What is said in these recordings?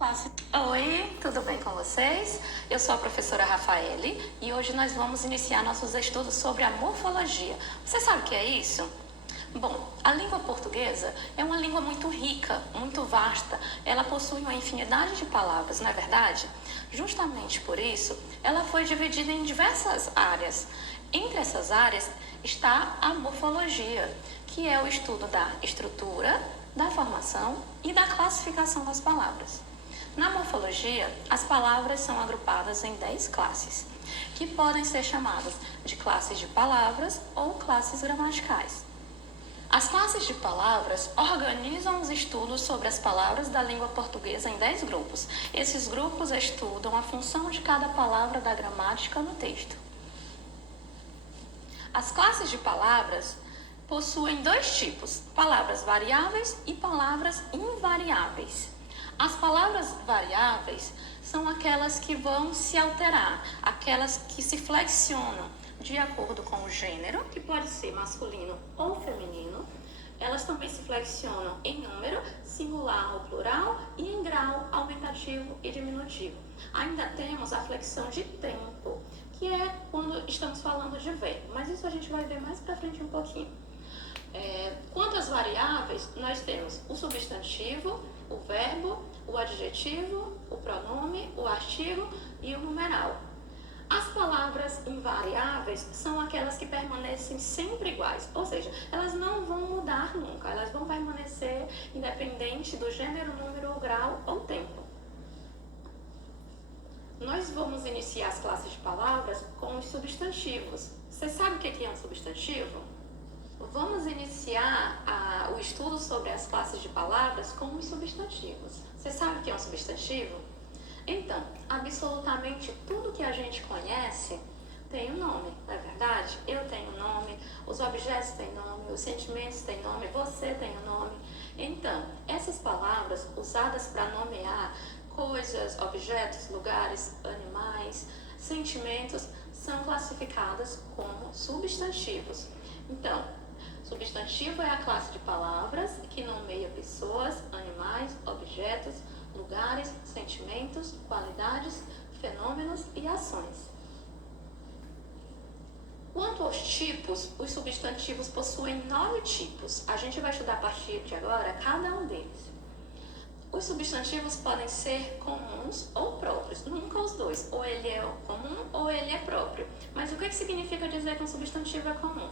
Oi, tudo bem com vocês? Eu sou a professora Rafaele e hoje nós vamos iniciar nossos estudos sobre a morfologia. Você sabe o que é isso? Bom, a língua portuguesa é uma língua muito rica, muito vasta. Ela possui uma infinidade de palavras, não é verdade? Justamente por isso, ela foi dividida em diversas áreas. Entre essas áreas está a morfologia, que é o estudo da estrutura, da formação e da classificação das palavras. Na morfologia, as palavras são agrupadas em 10 classes, que podem ser chamadas de classes de palavras ou classes gramaticais. As classes de palavras organizam os estudos sobre as palavras da língua portuguesa em 10 grupos. Esses grupos estudam a função de cada palavra da gramática no texto. As classes de palavras possuem dois tipos: palavras variáveis e palavras invariáveis. As palavras variáveis são aquelas que vão se alterar, aquelas que se flexionam de acordo com o gênero, que pode ser masculino ou feminino. Elas também se flexionam em número, singular ou plural, e em grau, aumentativo e diminutivo. Ainda temos a flexão de tempo, que é quando estamos falando de verbo, mas isso a gente vai ver mais pra frente um pouquinho. Quanto às variáveis, nós temos o substantivo, o verbo, o adjetivo, o pronome, o artigo e o numeral. As palavras invariáveis são aquelas que permanecem sempre iguais, ou seja, elas não vão mudar nunca, elas vão permanecer independente do gênero, número, grau ou tempo. Nós vamos iniciar as classes de palavras com os substantivos. Você sabe o que é um substantivo? Vamos iniciar o estudo sobre as classes de palavras com os substantivos. Você sabe o que é um substantivo? Então, absolutamente tudo que a gente conhece tem um nome, não é verdade? Eu tenho nome, os objetos têm nome, os sentimentos têm nome, você tem um nome. Então, essas palavras usadas para nomear coisas, objetos, lugares, animais, sentimentos, são classificadas como substantivos. Então, substantivo é a classe de palavras que nomeia pessoas, animais, objetos, lugares, sentimentos, qualidades, fenômenos e ações. Quanto aos tipos, os substantivos possuem 9 tipos. A gente vai estudar a partir de agora cada um deles. Os substantivos podem ser comuns ou próprios, nunca os dois. Ou ele é comum ou ele é próprio. Mas o que significa dizer que um substantivo é comum?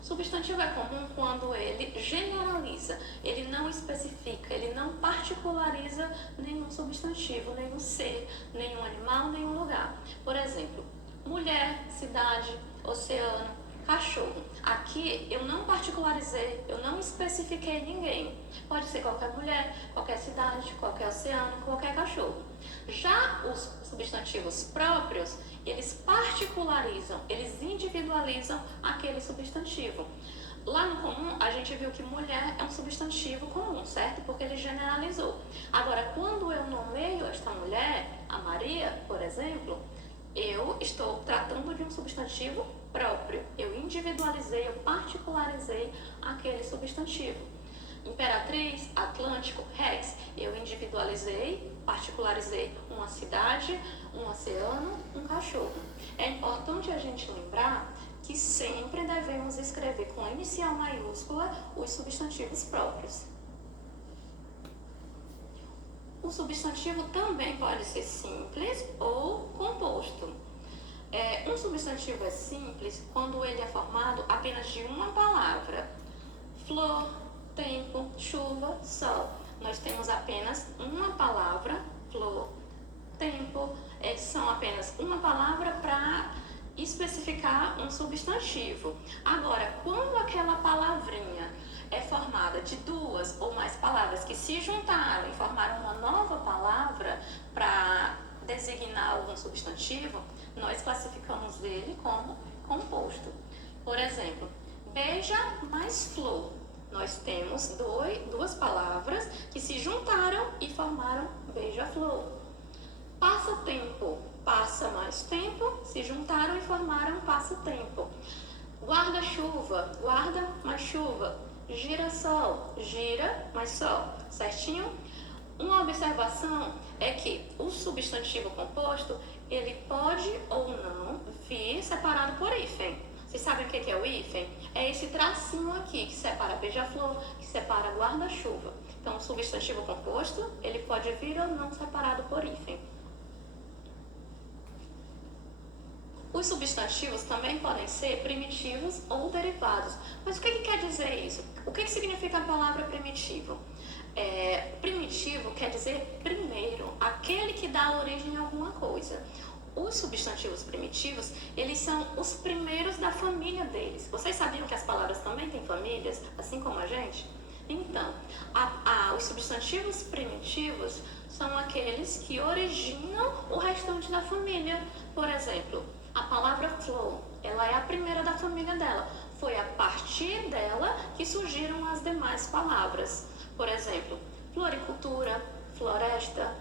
O substantivo é comum quando ele generaliza, ele não especifica, ele não particulariza nenhum substantivo, nenhum ser, nenhum animal, nenhum lugar. Por exemplo, mulher, cidade, oceano, cachorro. Aqui eu não particularizei, eu não especifiquei ninguém. Pode ser qualquer mulher, qualquer cidade, qualquer oceano, qualquer cachorro. Já os substantivos próprios, eles particularizam, eles individualizam aquele substantivo. Lá no comum, a gente viu que mulher é um substantivo comum, certo? Porque ele generalizou. Agora, quando eu nomeio esta mulher, a Maria, por exemplo, eu estou tratando de um substantivo próprio. Eu individualizei, eu particularizei aquele substantivo. Imperatriz, Atlântico, Rex, eu individualizei, particularizei uma cidade, um oceano, um cachorro. É importante a gente lembrar que sempre devemos escrever com inicial maiúscula os substantivos próprios. O substantivo também pode ser simples ou composto. Um substantivo é simples quando ele é formado apenas de uma palavra. Flor, tempo, chuva, sol. Nós temos apenas uma palavra, flor, tempo, são apenas uma palavra para especificar um substantivo. Agora, quando aquela palavrinha é formada de duas ou mais palavras que se juntaram e formaram uma nova palavra para designar algum substantivo, nós classificamos ele como composto. Por exemplo, beija mais flor. Nós temos duas palavras que se juntaram e formaram beija-flor. Passatempo, passa mais tempo, se juntaram e formaram passatempo. Guarda-chuva, guarda mais chuva. Girassol, gira mais sol, certinho? Uma observação é que o substantivo composto, ele pode ou não vir separado por hífen. Vocês sabem o que é o hífen? É esse tracinho aqui que separa beija-flor, que separa guarda-chuva. Então, o substantivo composto, ele pode vir ou não separado por hífen. Os substantivos também podem ser primitivos ou derivados. Mas o que quer dizer isso? O que significa a palavra primitivo? Primitivo quer dizer primeiro, aquele que dá origem a alguma coisa. Os substantivos primitivos, eles são os primeiros da família deles. Vocês sabiam que as palavras também têm famílias, assim como a gente? Então, os substantivos primitivos são aqueles que originam o restante da família. Por exemplo, a palavra flor, ela é a primeira da família dela. Foi a partir dela que surgiram as demais palavras. Por exemplo, floricultura, floresta,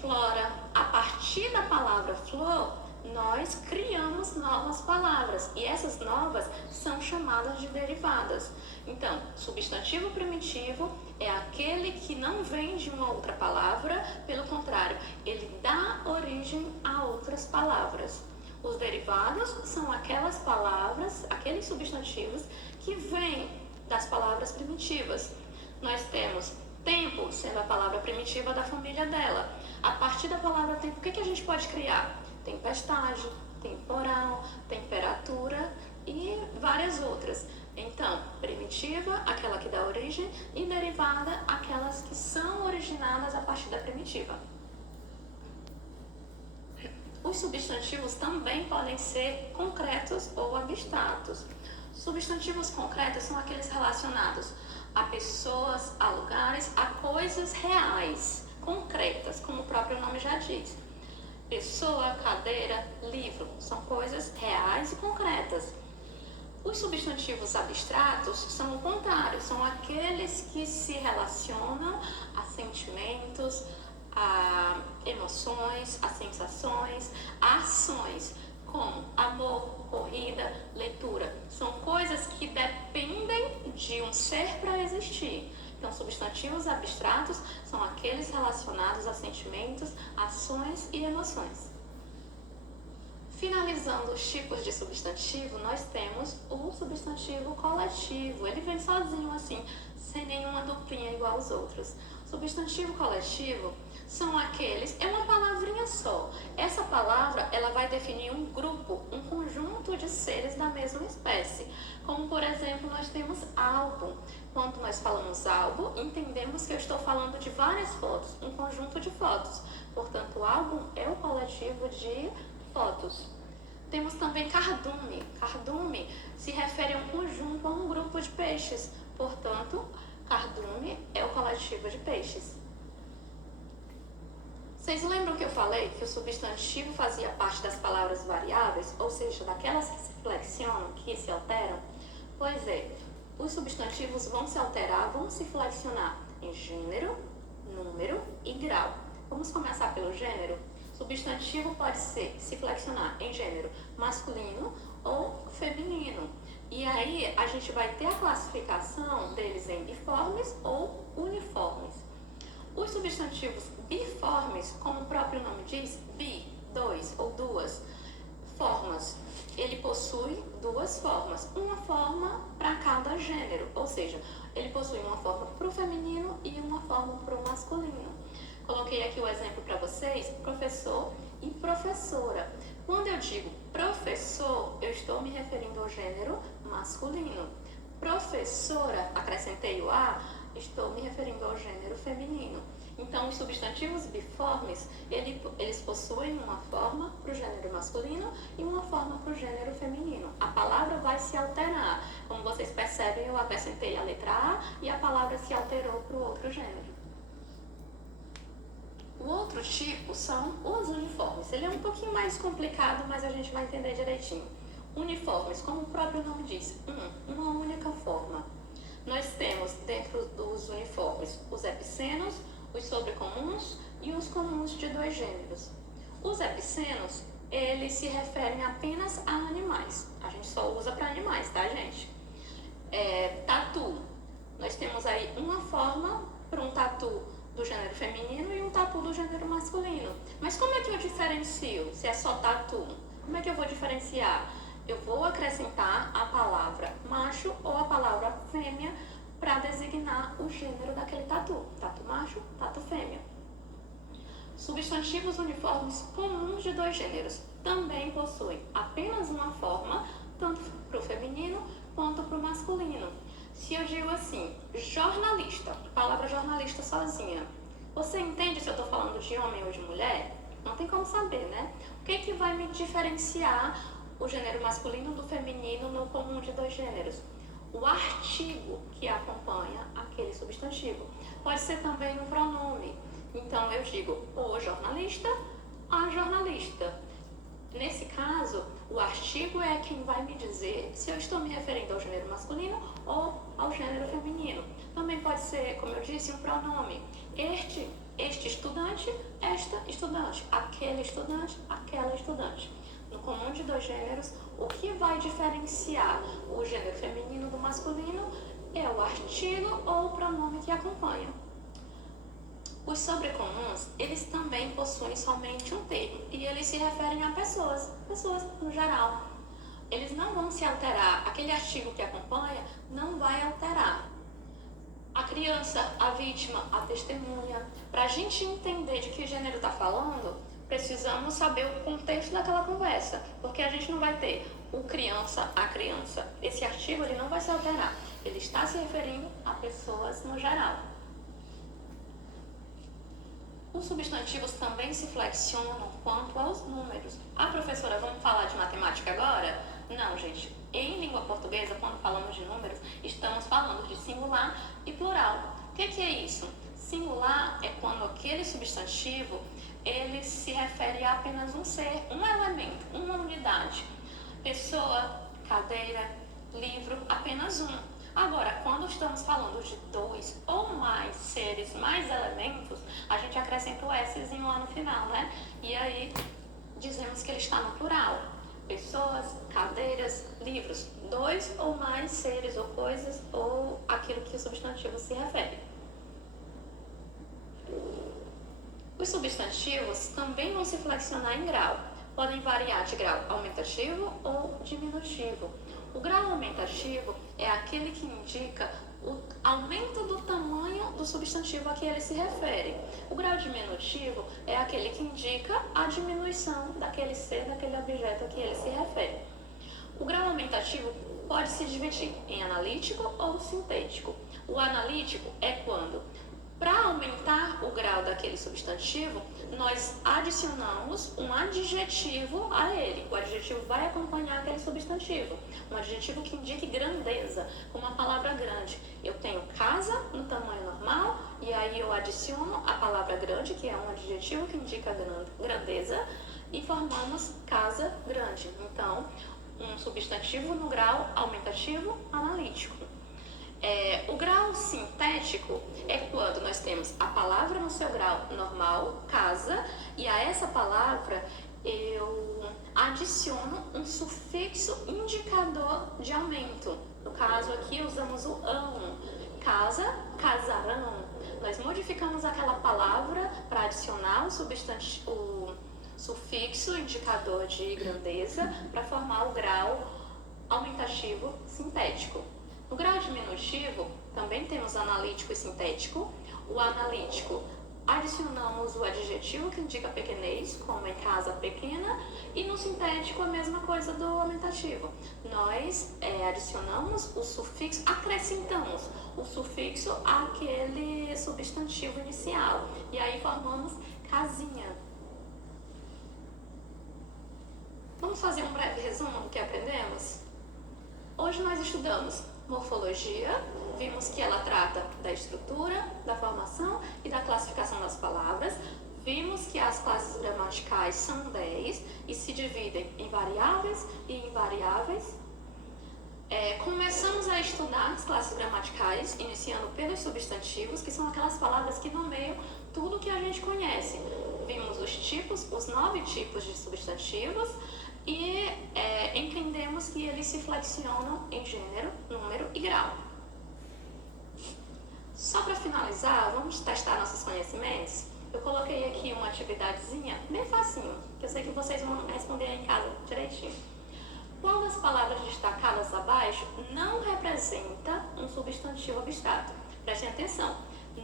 flora. A partir da palavra flor, nós criamos novas palavras e essas novas são chamadas de derivadas. Então, substantivo primitivo é aquele que não vem de uma outra palavra, pelo contrário, ele dá origem a outras palavras. Os derivados são aquelas palavras, aqueles substantivos que vêm das palavras primitivas. Nós temos tempo, sendo a palavra primitiva da família dela. A partir da palavra tempo, o que a gente pode criar? Tempestade, temporal, temperatura e várias outras. Então, primitiva, aquela que dá origem, e derivada, aquelas que são originadas a partir da primitiva. Os substantivos também podem ser concretos ou abstratos. Substantivos concretos são aqueles relacionados a pessoas, a lugares, a coisas reais, concretas, como o próprio nome já diz. Pessoa, cadeira, livro, são coisas reais e concretas. Os substantivos abstratos são o contrário, são aqueles que se relacionam a sentimentos, a emoções, a sensações, a ações, como amor, corrida, leitura. São coisas que dependem de um ser para existir. Então, substantivos abstratos são aqueles relacionados a sentimentos, ações e emoções. Finalizando os tipos de substantivo, nós temos o substantivo coletivo. Ele vem sozinho assim, sem nenhuma duplinha igual aos outros. Substantivo coletivo são aqueles, é uma palavrinha só. Essa palavra, ela vai definir um grupo, um conjunto de seres da mesma espécie. Como, por exemplo, nós temos álbum. Quando nós falamos álbum, entendemos que eu estou falando de várias fotos, um conjunto de fotos. Portanto, o álbum é o coletivo de fotos. Temos também cardume. Cardume se refere a um conjunto, a um grupo de peixes. Portanto, cardume é o coletivo de peixes. Vocês lembram que eu falei que o substantivo fazia parte das palavras variáveis, ou seja, daquelas que se flexionam, que se alteram? Pois é, os substantivos vão se alterar, vão se flexionar em gênero, número e grau. Vamos começar pelo gênero. Substantivo pode se flexionar em gênero masculino ou feminino. E aí a gente vai ter a classificação deles em biformes ou uniformes. Os substantivos biformes, como o próprio nome diz, bi, dois ou duas formas. Ele possui duas formas, uma forma para cada gênero, ou seja, ele possui uma forma para o feminino e uma forma para o masculino. Coloquei aqui o exemplo para vocês, professor e professora. Quando eu digo professor, eu estou me referindo ao gênero masculino. Professora, acrescentei o A, estou me referindo ao gênero feminino. Então, os substantivos biformes, eles possuem uma forma para o gênero masculino e uma forma para o gênero feminino. A palavra vai se alterar. Como vocês percebem, eu acrescentei a letra A e a palavra se alterou para o outro gênero. O outro tipo são os uniformes. Ele é um pouquinho mais complicado, mas a gente vai entender direitinho. Uniformes, como o próprio nome diz, uma única forma. Nós temos dentro dos uniformes os epicenos, os sobrecomuns e os comuns de dois gêneros. Os epicenos, eles se referem apenas a animais. A gente só usa para animais, tá, gente? Tatu. Nós temos aí uma forma para um tatu do gênero feminino e um tatu do gênero masculino. Mas como é que eu diferencio se é só tatu? Como é que eu vou diferenciar? Eu vou acrescentar a palavra macho ou a palavra fêmea para designar o gênero daquele tatu. Tatu macho, tatu fêmea. Substantivos uniformes comuns de dois gêneros também possuem apenas uma forma, tanto para o feminino quanto para o masculino. Se eu digo assim, jornalista, a palavra jornalista sozinha, você entende se eu estou falando de homem ou de mulher? Não tem como saber, né? O que é que vai me diferenciar o gênero masculino do feminino no comum de dois gêneros? O artigo que acompanha aquele substantivo. Pode ser também um pronome. Então eu digo o jornalista, a jornalista. Nesse caso, o artigo é quem vai me dizer se eu estou me referindo ao gênero masculino ou ao gênero feminino. Também pode ser, como eu disse, um pronome. Este estudante, esta estudante, aquele estudante, aquela estudante. No comum de dois gêneros, o que vai diferenciar o gênero feminino do masculino é o artigo ou o pronome que acompanha. Os sobrecomuns, eles também possuem somente um termo e eles se referem a pessoas no geral. Eles não vão se alterar, aquele artigo que acompanha não vai alterar. A criança, a vítima, a testemunha. Para a gente entender de que gênero está falando, precisamos saber o contexto daquela conversa, porque a gente não vai ter o criança, a criança. Esse artigo ele não vai se alterar, ele está se referindo a pessoas no geral. Os substantivos também se flexionam quanto aos números. Ah, professora, vamos falar de matemática agora? Não, gente. Em língua portuguesa, quando falamos de números, estamos falando de singular e plural. O que é isso? Singular é quando aquele substantivo ele se refere a apenas um ser, um elemento, uma unidade. Pessoa, cadeira, livro, apenas um. Agora, quando estamos falando de dois ou mais seres, mais elementos, a gente acrescenta o Szinho lá no final, né? E aí dizemos que ele está no plural. Pessoas, cadeiras, livros, dois ou mais seres ou coisas ou aquilo que o substantivo se refere. Os substantivos também vão se flexionar em grau. Podem variar de grau aumentativo ou diminutivo. O grau aumentativo é aquele que indica o aumento do tamanho do substantivo a que ele se refere. O grau diminutivo é aquele que indica a diminuição daquele ser, daquele objeto a que ele se refere. O grau aumentativo pode se dividir em analítico ou sintético. O analítico é quando, para aumentar o grau daquele substantivo, nós adicionamos um adjetivo a ele. O adjetivo vai acompanhar aquele substantivo. Um adjetivo que indique grandeza, como a palavra grande. Eu tenho casa no tamanho normal, e aí eu adiciono a palavra grande, que é um adjetivo que indica grandeza, e formamos casa grande. Então, um substantivo no grau aumentativo analítico. O grau sintético é quando nós temos a palavra no seu grau normal, casa, e a essa palavra eu adiciono um sufixo indicador de aumento. No caso aqui usamos o ão, casa, casarão. Nós modificamos aquela palavra para adicionar o sufixo indicador de grandeza para formar o grau aumentativo sintético. No grau diminutivo, também temos analítico e sintético. O analítico, adicionamos o adjetivo que indica pequenez, como em casa pequena, e no sintético a mesma coisa do aumentativo. Nós adicionamos o sufixo, acrescentamos o sufixo àquele substantivo inicial, e aí formamos casinha. Vamos fazer um breve resumo do que aprendemos? Hoje nós estudamos morfologia, vimos que ela trata da estrutura, da formação e da classificação das palavras. Vimos que as classes gramaticais são 10 e se dividem em variáveis e invariáveis. Começamos a estudar as classes gramaticais, iniciando pelos substantivos, que são aquelas palavras que nomeiam tudo que a gente conhece. Vimos os tipos, os 9 tipos de substantivos, e entendemos que eles se flexionam em gênero, número e grau. Só para finalizar, vamos testar nossos conhecimentos. conhecimentos, eu coloquei aqui uma atividadezinha bem facinho, que eu sei que vocês vão responder aí em casa direitinho. Quando as palavras destacadas abaixo não representa um substantivo abstrato. Prestem atenção,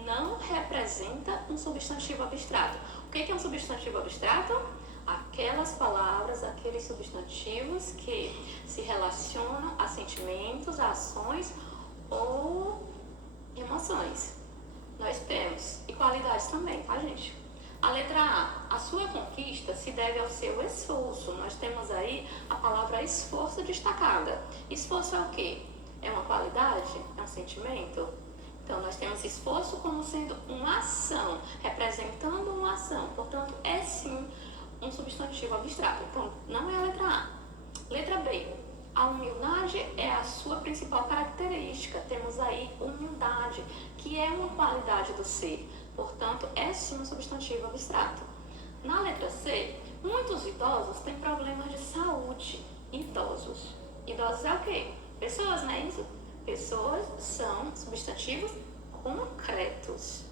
não representa um substantivo abstrato. O que é um substantivo abstrato? Aquelas palavras, aqueles substantivos que se relacionam a sentimentos, a ações ou emoções. Nós temos, e qualidades também, tá, gente? A letra a sua conquista se deve ao seu esforço. Nós temos aí a palavra esforço destacada. Esforço é o quê? É uma qualidade? É um sentimento? Então, nós temos esforço como sendo uma ação, representando uma ação. Portanto, é sim um substantivo abstrato. Então, não é a letra A. Letra B. A humildade é a sua principal característica. Temos aí humildade, que é uma qualidade do ser. Portanto, é sim um substantivo abstrato. Na letra C, muitos idosos têm problemas de saúde. Idosos. Idosos é o quê? Pessoas, não é isso? Pessoas são substantivos concretos.